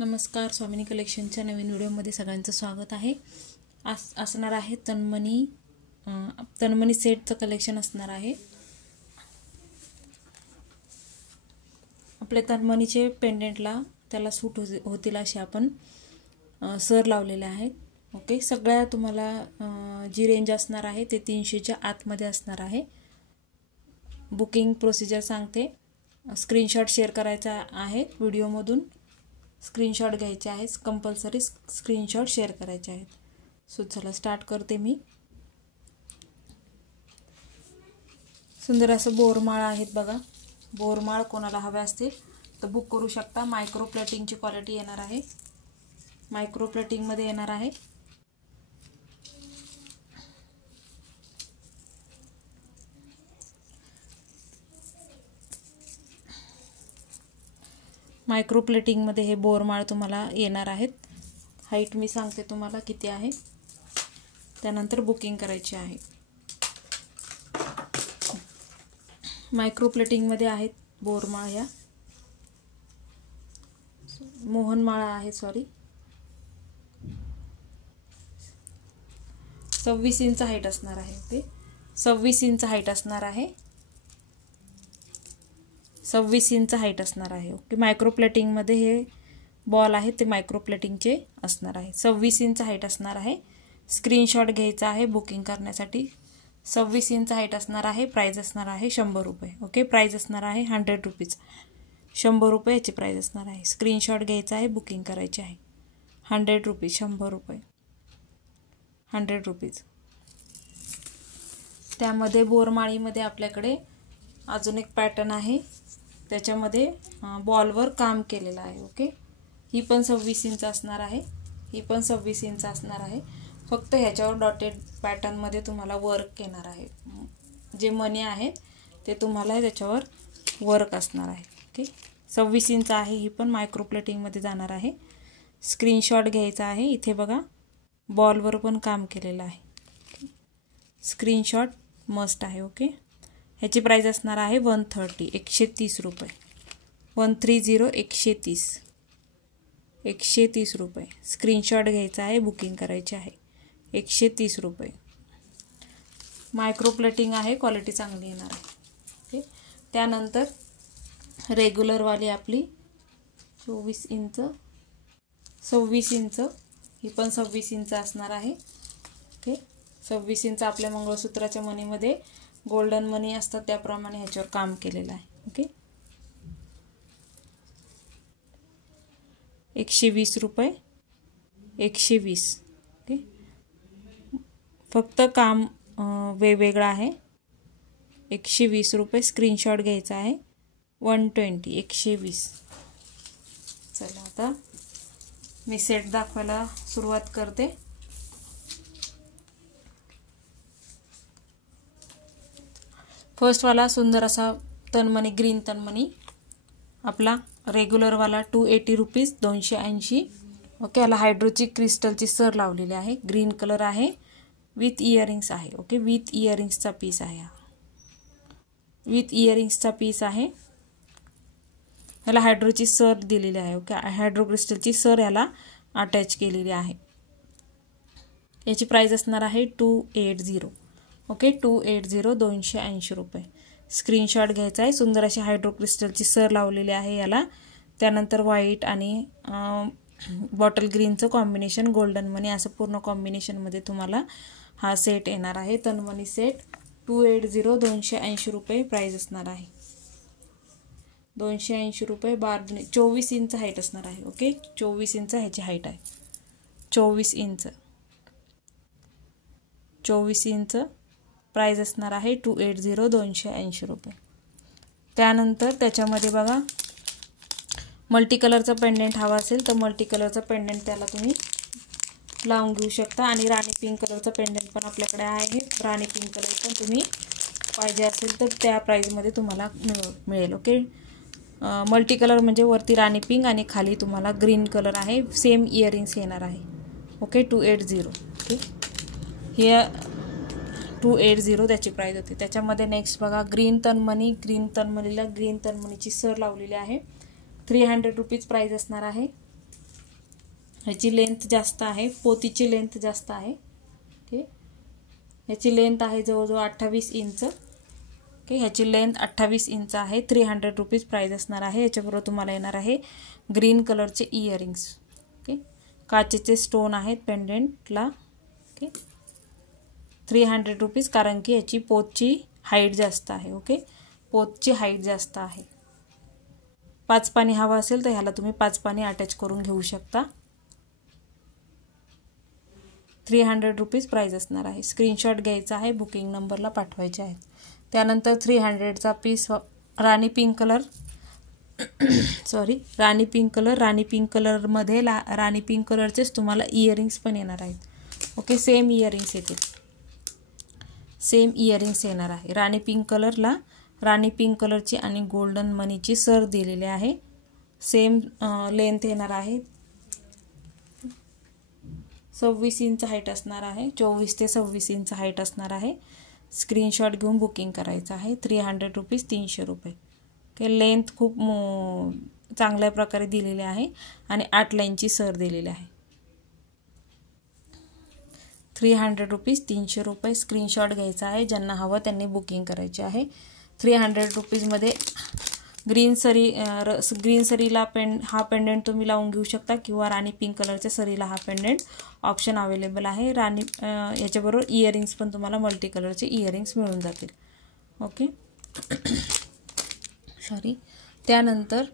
नमस्कार, स्वामिनी कलेक्शनच्या नवीन व्हिडिओमध्ये सगळ्यांचं स्वागत आहे। असणार आहे तन्मणी सेटचं कलेक्शन असणार आहे। आपल्या तन्मणीचे पेंडेंटला त्याला सूट होतील असे आपण सर लावलेले आहेत। ओके, सगळ्या तुम्हाला जी रेंज असणार आहे ते 300च्या आतमध्ये असणार आहे। बुकिंग प्रोसिजर सांगते, स्क्रीनशॉट शेअर करायचा आहे, व्हिडिओमधून स्क्रीनशॉट घ्यायचे आहेत, कंपल्सरी स्क्रीनशॉट शेअर करायचे आहेत। सो चला स्टार्ट करते मी। सुंदर असं बोरमाळ आहेत बघा, बोरमाळ कोणाला हवे असतील तर बुक करू शकता। मायक्रो प्लेटिंगची क्वालिटी येणार आहे, मायक्रो प्लेटिंग मध्ये येणार आहे। मायक्रो प्लेटिंग मध्ये हे बोरमाळ तुम्हाला येणार आहेत। हाईट मी सांगते तुम्हाला किती आहे, त्यानंतर बुकिंग करायची आहे। मायक्रो प्लेटिंग मध्ये आहेत बोरमाळ, या मोहनमाळा आहे, सॉरी 26 इंच हाईट असणार आहे। ते 26 इंच हाईट असणार आहे, 26 इंच हाईट असणार आहे। ओके, मायक्रो प्लेटिंग मध्ये हे बॉल आहे ते मायक्रो प्लेटिंगचे असणार आहे। 26 इंच हाईट असणार आहे। स्क्रीनशॉट घ्यायचा आहे बुकिंग करण्यासाठी। 26 इंच हाईट असणार आहे। प्राइस असणार आहे 100 रुपये। ओके, प्राइस असणार आहे 100 रुपीज, 100 रुपये याची प्राइस असणार आहे। स्क्रीनशॉट घ्यायचा आहे, बुकिंग करायची आहे। 100 रुपीज, 100 रुपये, 100 रुपीज। त्यामध्ये बोरमाळीमध्ये आपल्याकडे अजून एक पॅटर्न आहे, त्याच्यामध्ये बॉलवर काम केलेलं आहे। ओके, ही पण 26 इंच असणार आहे, ही पण 26 इंच असणार आहे। फक्त ह्याच्यावर डॉटेड पॅटर्न मध्ये तुम्हाला वर्क येणार आहे। जे मणी आहेत ते तुम्हाला त्याच्यावर वर्क असणार आहे। ओके, 26 इंच आहे, ही पण मायक्रो प्लेटिंग मध्ये जाणार आहे। स्क्रीनशॉट घ्यायचा आहे। इथे बघा बॉलवर पण काम केलेलं आहे, स्क्रीनशॉट मस्ट आहे। ओके, ह्याची प्राइस असणार आहे 130, 130 रुपये, 130, 130 रुपये। स्क्रीनशॉट घ्यायचा आहे, बुकिंग करायची आहे। 130 रुपये। मायक्रो प्लेटिंग आहे, क्वालिटी चांगली येणार आहे। ओके, त्यानंतर रेग्युलर वाली आपली 24 इंच, 26 इंच, ही पण 26 इंच असणार आहे। ओके, 26 इंच आपल्या मंगळसूत्राच्या मणीमध्ये गोल्डन मनी असतात त्याप्रमाणे ह्याच्यावर काम केलेलं आहे। ओके, 120 रुपये, 120। ओके, फक्त काम वेगवेगळं आहे। 120 रुपये। स्क्रीनशॉट घ्यायचा आहे। 120, 120। चला आता मी सेट दाखवायला सुरुवात करते। फर्स्ट वाला सुंदर असा तन्मणी, ग्रीन तन्मणी आपला रेग्युलर वाला 280 रुपीज, 280। ओके, याला हायड्रोची क्रिस्टलची सर लावलेली आहे। ग्रीन कलर आहे, विथ इयरिंग्स आहे। ओके, विथ इयरिंग्सचा पीस आहे, विथ इयरिंग्सचा पीस आहे। याला हायड्रोची सर दिलेली आहे। ओके, हायड्रो क्रिस्टलची सर याला अटॅच केलेली आहे। याची प्राइस असणार आहे 280। ओके, 280, 280 रुपये। स्क्रीनशॉट घ्यायचा आहे। सुंदर अशी हायड्रो क्रिस्टलची सर लावलेली आहे याला। त्यानंतर व्हाईट आणि बॉटल ग्रीनचं कॉम्बिनेशन, गोल्डन मनी, असं पूर्ण कॉम्बिनेशनमध्ये तुम्हाला हा सेट येणार आहे। तन्मणी सेट 280, 280 रुपये प्राइस असणार आहे। 280 रुपये। 24 इंच हाईट असणार आहे। ओके, 24 इंच ह्याची हाईट आहे, 24 इंच, 24 इंच। प्राइस असणार आहे 280, 280 रुपये। त्यानंतर त्याच्यामध्ये बघा मल्टी कलरचा पेंडेंट हवा असेल तर मल्टी कलरचा पेंडेंट त्याला तुम्ही लावून घेऊ शकता। आणि राणी पिंक कलरचा पेंडेंट पण आपल्याकडे आहे। राणी पिंक कलर पण तुम्ही पाहिजे असेल तर त्या प्राइसमध्ये तुम्हाला मिळेल। ओके, मल्टी कलर म्हणजे वरती राणी पिंक आणि खाली तुम्हाला ग्रीन कलर आहे। सेम इयरिंग्स येणार आहे। ओके, 280। ओके, हे 280 त्याची प्राइस होती। त्याच्यामध्ये नेक्स्ट बघा ग्रीन तन्मणी, ग्रीन तन्मणीला ग्रीन तन्मणीची सर लावलेली आहे। 300 रुपीज प्राइस असणार आहे। ह्याची लेंथ जास्त आहे, पोतीची लेंथ जास्त आहे. ओके, ह्याची लेंथ आहे जवळजवळ 28 इंच. ओके, ह्याची लेंथ 28 इंच आहे. 300 रुपीज प्राईस असणार आहे. याच्याबरोबर तुम्हाला येणार आहे ग्रीन कलरचे इयरिंग्स. ओके, काचेचे स्टोन आहेत पेंडेंटला. ओके, 300 रुपीज, कारण की याची पोतची हाईट जास्त आहे. ओके, पोतची हाईट जास्त आहे. 5 पाणी हवा असेल तर ह्याला तुम्ही 5 पाणी अटॅच करून घेऊ शकता. 300 रुपीज प्राईस असणार आहे. स्क्रीनशॉट घ्यायचा आहे, बुकिंग नंबरला पाठवायचे आहेत. त्यानंतर 300चा पीस राणी पिंक कलर राणी पिंक कलरमध्ये राणी पिंक कलरचेच तुम्हाला इयरिंग्स पण येणार आहेत. ओके, सेम इयरिंग्स येतील, सेम इयरिंग्स येणार आहे. राणी पिंक कलरला राणी पिंक कलरची आणि गोल्डन मनीची सर दिलेली आहे. सेम लेंथ येणार आहे. 26 इंच हाईट असणार आहे. 24 ते 26 इंच हाईट असणार आहे. स्क्रीनशॉट घेऊन बुकिंग करायचं आहे. 300 रुपीज, 300 रुपये. ओके, लेंथ खूप चांगल्या प्रकारे दिलेली आहे आणि 8 लाईनची सर दिलेली आहे. 300 रुपीज, 300 रुपये. स्क्रीनशॉट घ्यायचा आहे. ज्यांना हवं त्यांनी बुकिंग करायचे आहे. 300 रुपीजमध्ये ग्रीन सरीला हा पेंडेंट तुम्ही लावून घेऊ शकता किंवा राणी पिंक कलरच्या सरीला हा पेंडेंट ऑप्शन अवेलेबल आहे. याच्याबरोबर इयरिंग्स पण तुम्हाला मल्टी कलरचे इयरिंग्स मिळून जातील. ओके, त्यानंतर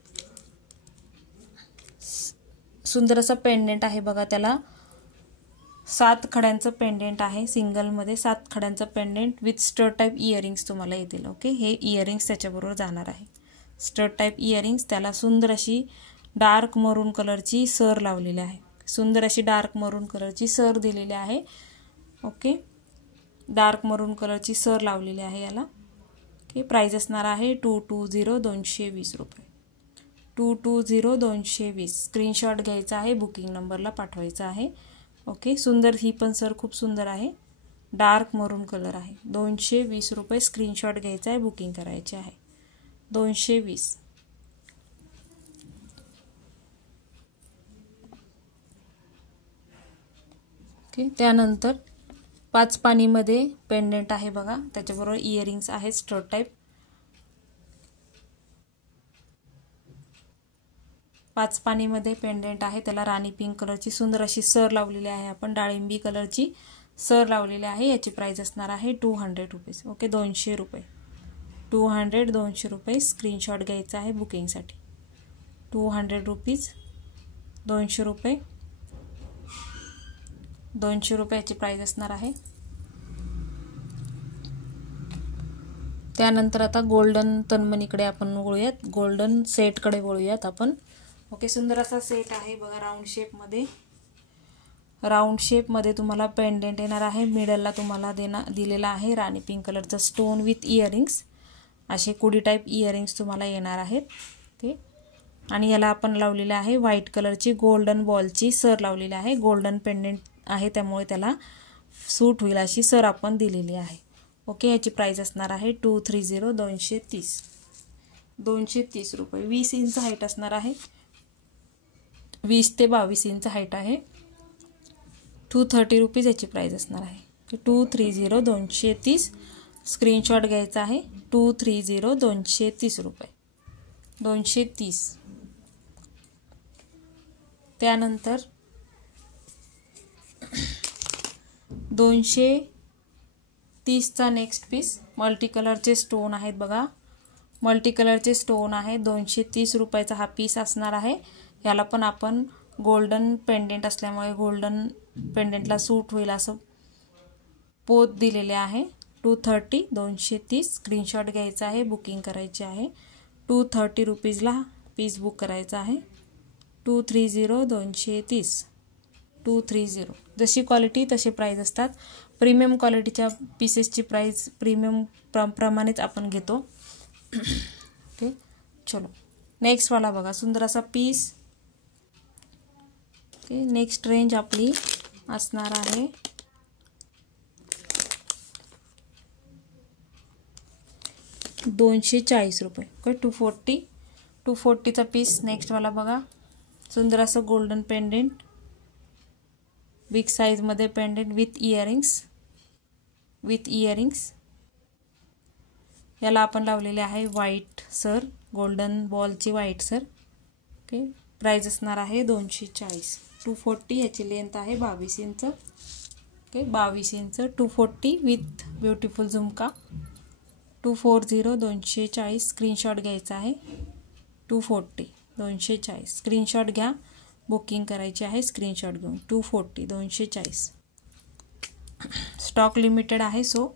सुंदर असा पेंडेंट आहे बघा. त्याला 7 खड्यांचं पेंडेंट आहे. सिंगलमध्ये 7 खड्यांचं pendant with stud type earrings तुम्हाला येतील. ओके, हे इयरिंग्स त्याच्याबरोबर जाणार आहे. Stud type earrings. त्याला सुंदर अशी डार्क मरून कलरची सर लावलेली आहे. सुंदर अशी डार्क मरून कलरची सर दिलेली आहे. ओके, डार्क मरून कलरची सर लावलेली आहे याला. ओके, प्राईस असणार आहे 220, 220 रुपये. 220, 220. स्क्रीनशॉट घ्यायचा आहे, बुकिंग नंबरला पाठवायचा आहे. ओके, सुंदर, ही पण सर खूप सुंदर आहे. डार्क मरून कलर आहे. 220 रुपये. स्क्रीनशॉट घ्यायचा आहे, बुकिंग करायचे आहे. 220. ओके, त्यानंतर 5 पानीमध्ये पेंडेंट आहे बघा. त्याच्याबरोबर इयरिंग्स आहेत स्टड टाईप. 5 पानीमध्ये पेंडेंट आहे. त्याला राणी पिंक कलरची सुंदर अशी सर लावलेली आहे. आपण डाळिंबी कलरची सर लावलेली आहे. याची प्राईस असणार आहे 200 रुपीज. ओके, 200 रुपये. 200, 200 रुपये. स्क्रीनशॉट घ्यायचा आहे बुकिंगसाठी. 200 रुपीज, 200 रुपये. 200 रुपयाची प्राईस असणार आहे. त्यानंतर आता गोल्डन तन्मणीकडे आपण वळूयात. गोल्डन सेटकडे वळूयात आपण. ओके, सुंदर असा सेट आहे बघा. राऊंड शेपमध्ये तुम्हाला पेंडेंट येणार आहे. मिडलला तुम्हाला दिलेला आहे राणी पिंक कलरचा स्टोन विथ इयरिंग्स. असे कुडी टाईप इयरिंग्स तुम्हाला येणार आहेत. ओके, आणि याला आपण लावलेले आहे व्हाईट कलरची गोल्डन बॉलची सर लावलेली आहे. गोल्डन पेंडेंट आहे त्यामुळे त्याला सूट होईल अशी सर आपण दिलेली आहे. ओके, याची प्राईस असणार आहे 230, 230. 230 रुपये. 20 इंच हाईट असणार आहे. 20 ते 22 इंच हाईट आहे. 230 रुपीज याची प्राईस असणार आहे. 230, 230. स्क्रीनशॉट घ्यायचा आहे. 230, 230 रुपये. 230. त्यानंतर 230चा नेक्स्ट पीस मल्टी कलरचे स्टोन आहेत बघा. मल्टी कलरचे स्टोन आहे. 230 रुपयाचा हा पीस असणार आहे. याला पण आपण गोल्डन पेंडेंट असल्यामुळे गोल्डन पेंडेंटला सूट होईल असं पोत दिलेले आहे. 230, 230. स्क्रीनशॉट घ्यायचा आहे, बुकिंग करायचे आहे. 230 रुपीजला पीस बुक करायचा आहे. 230, 230. 230. जशी क्वालिटी तसे प्राईस असतात. प्रीमियम क्वालिटीच्या पीसेसची प्राईस प्रीमियम प्रमाणेच आपण घेतो. ओके, चलो नेक्स्ट वाला बघा. सुंदर असा पीस. ओके, नेक्स्ट रेंज आपली असणार आहे 240 रुपये. ओके, 240. 240चा पीस नेक्स्ट वाला बघा. सुंदर असं गोल्डन पेंडेंट बिग साईजमध्ये पेंडेंट विथ इयरिंग्स याला आपण लावलेले आहे व्हाईट सर, गोल्डन बॉलची व्हाईट सर. ओके, प्राइस असणार आहे 240. 240 याची लेंथ आहे 22 inch. Okay, 22 inch 240 with beautiful झुमका. 240 240 स्क्रीनशॉट घ्यायचा आहे. 240 240 स्क्रीनशॉट घ्या, बुकिंग करायची आहे स्क्रीनशॉट घेऊन. 240 240 स्टॉक लिमिटेड आहे, सो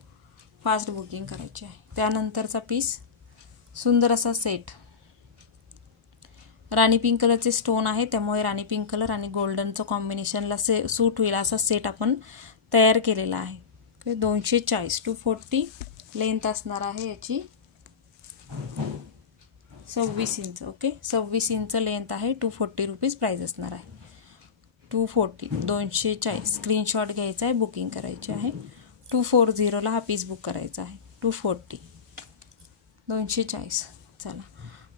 फास्ट बुकिंग करायची आहे. त्यानंतरचा पीस सुंदर असा सेट, राणी पिंक कलरचे स्टोन आहे, त्यामुळे राणी पिंक कलर आणि गोल्डनचं कॉम्बिनेशनला सूट होईल असा सेट आपण तयार केलेला आहे. ओके, 240 240 लेंथ असणार आहे याची 26 इंच. ओके, 26 इंच लेंथ आहे. 240 रुपीज प्राइस असणार आहे. 240 240 स्क्रीनशॉट घ्यायचा आहे, बुकिंग करायची आहे. 240ला हा पीस बुक करायचा आहे. 240 240. चला,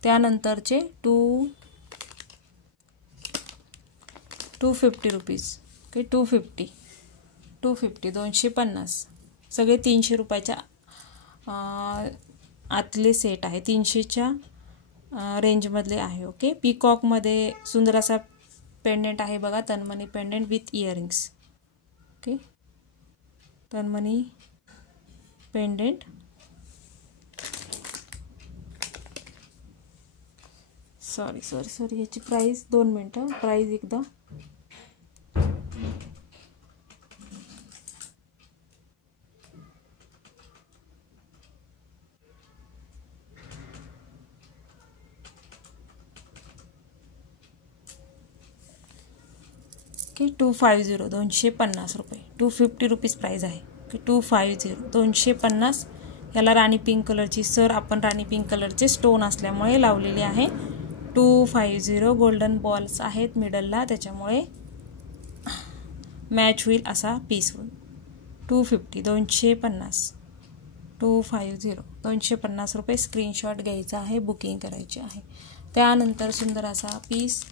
त्यानंतरचे 250 रुपीज. ओके, 250 250 सगळे 300 रुपयाच्या आतले सेट आहे, 300च्या रेंजमधले आहे. ओके, पीकॉकमध्ये सुंदर असा पेंडेंट आहे बघा, तनमनी पेंडेंट विथ इयरिंग्स. ओके, तनमनी पेंडेंट. सॉरी याची प्राइस 2 मिनटं, प्राइस एकदा. ओके, 250 250 रुपये. 250 रुपीज प्राइस आहे. ओके, 250 250. याला राणी पिंक कलरची सर, आपण राणी पिंक कलरचे स्टोन असल्यामुळे लावलेले आहे. 250 गोल्डन बॉल्स आहेत मिडलला, त्याच्यामुळे मॅच होईल असा पीस होईल. 250 250 250 250 रुपये स्क्रीनशॉट घ्यायचा आहे, बुकिंग करायची आहे. त्यानंतर सुंदर असा पीस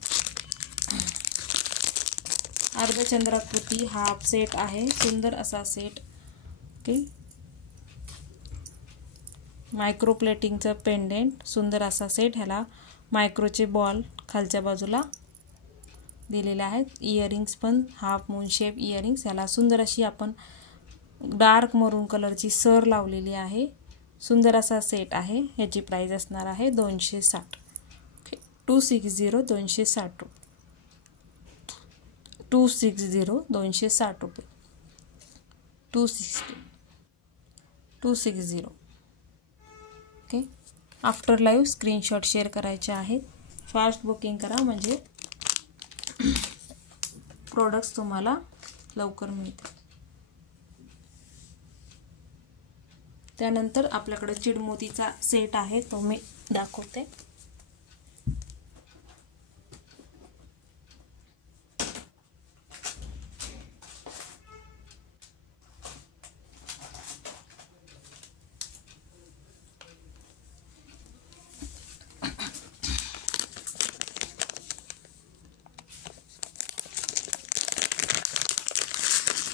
अर्धचंद्राकृती हाफ सेट आहे, सुंदर असा सेट. ओके, मायक्रो प्लेटिंगचं पेंडेंट, सुंदर असा सेट. ह्याला मायक्रोचे बॉल खालच्या बाजूला दिलेले आहेत. इयरिंग्स पण हाफ मून शेप इयरिंग्स. ह्याला सुंदर अशी आपण डार्क मरून कलरची सर लावलेली आहे. सुंदर असा सेट आहे. ह्याची प्राइस असणार आहे 260. ओके, 260 260 260 260 रुपये. 260. Okay, after live screenshot share करायचे आहेत. फास्ट बुकिंग करा म्हणजे प्रोडक्ट्स तुम्हाला लवकर मिळतील. त्यानंतर आपल्याकडे चिडमोतीचा सेट आहे, तो मी दाखवते.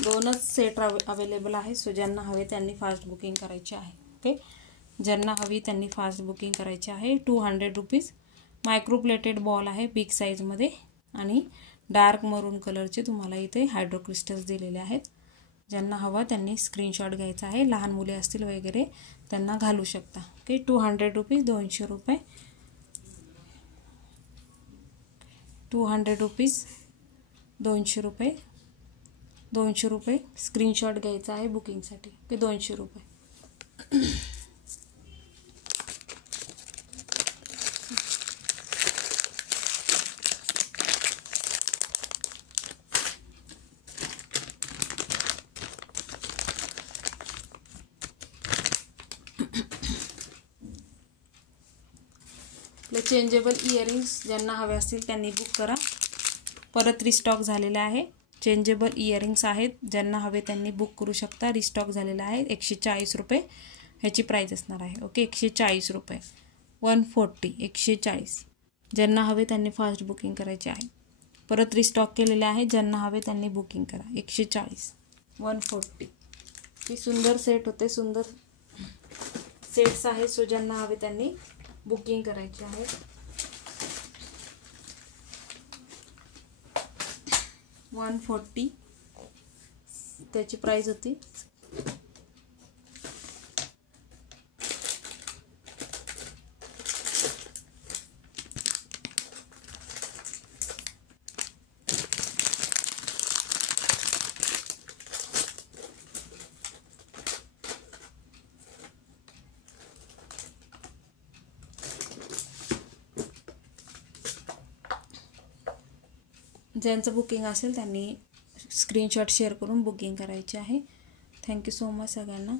दोनच सेट अवेलेबल आहे, सो ज्यांना हवे त्यांनी फास्ट बुकिंग करायची आहे. ओके, ज्यांना हवी त्यांनी फास्ट बुकिंग करायची आहे. 200 रुपीज. मायक्रो प्लेटेड बॉल आहे बिग साईजमध्ये आणि डार्क मरून कलरचे तुम्हाला इथे हायड्रो क्रिस्टल्स दिलेले आहेत. ज्यांना हवा त्यांनी स्क्रीनशॉट घ्यायचा आहे. लहान मुले असतील वगैरे त्यांना घालू शकता. ओके, 200 रुपीज 200 रुपये. 200 रुपीज 200 रुपये. 200 रुपये स्क्रीनशॉट घ्यायचा आहे बुकिंगसाठी. ओके, 200 रुपये. आपले चेंजेबल इयरिंग्स ज्यांना हवे असतील त्यांनी बुक करा. परत रिस्टॉक झालेले आहे. चेंजेबल इयरिंग्स आहेत, ज्यांना हवे त्यांनी बुक करू शकता. रिस्टॉक झालेला आहे. 140 रुपये ह्याची प्राइस असणार आहे. ओके, 140 रुपये. 140 140. ज्यांना हवे त्यांनी फास्ट बुकिंग करायचे आहे. परत रिस्टॉक केलेले आहे. ज्यांना हवे त्यांनी बुकिंग करा. 140 140 ही सुंदर सेट होते. सुंदर सेट्स आहे. सो ज्यांना हवे त्यांनी बुकिंग करायचे आहे. $140 त्याची प्राइस होती. ज्यांचं बुकिंग असेल त्यांनी स्क्रीनशॉट शेअर करून बुकिंग करायचे आहे. थँक्यू सो मच सगळ्यांना.